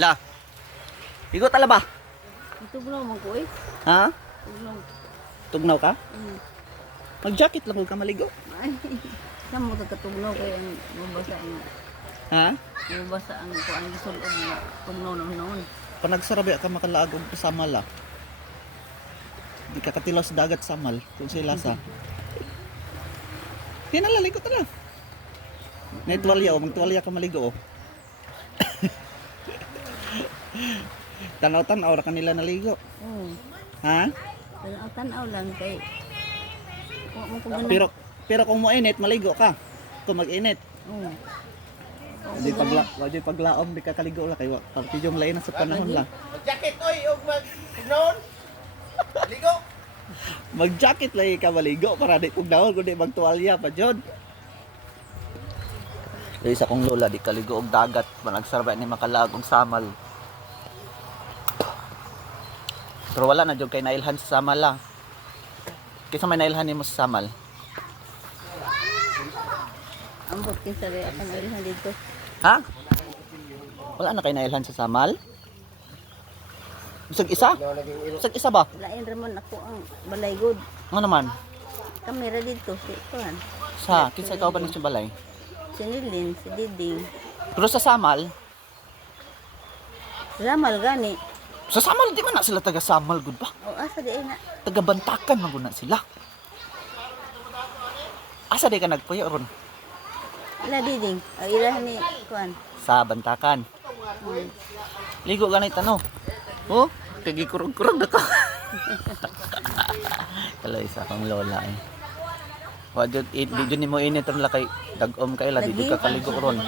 La. Igo tala ba? Tugnaw man ko eh. Ha? Tugnaw. Tugnaw ka? Mm. Mag-jacket lang huwag ka maligo. Ay, saan mo tugnaw kaya ang mabasa ang Ha? mabasa ang kuan gisulod na tugnaw na noon. Pag nagsarabi ka makalaag og kasama la. Di ka katilaw sa dagat samal kung sila sa. Di na laligo tala. May tuwalya o magtuwalya ka maligo o. Tanaw-tanaw ra kanila naligo. Oo. Ha? Tanaw lang kay wa mo ko ganun. Pero kung mo init maligo ka. Kung mag-init. Oo. Wadi paglaom di ka kaligo la kay pagtidyong lain na sa panahon la. Mag-jacket oy og mag-tugnaon. Ligo. Mag-jacket lagi ka maligo para di pugnaon kundi magtuwalya pa jud. Dili sa kong lola di kaligo og dagat managsarba ni makalaag og samal. Pero wala na jud kay nailhan sa samal la. Kisa may nailhan nimo sa samal. Ambot kinsa rin akong ilihan dito. Ha? Wala na kay nailhan sa samal? Usag isa? Usag isa ba? Lain ramon ako ang balay good. Ano naman? Kamera dito si kuan. Sa kinsa ikaw ba ni sa balay? Si Nilin, si Diding. Pero sa samal, Ramal gani. sa samal di man na sila taga samal gud ba? O asa di na. Taga Bantakan man gud na sila. Asa di ka nagpuyo ron? Ila Diding. O ila ni kuan. Sa Bantakan. Ligo ganit ano? Oh, kagi kurog-kurog na ka. Kalay sa akong lola eh. Wa jud di jud nimo init ron la kay dagom kay la di jud ka kaligo ron.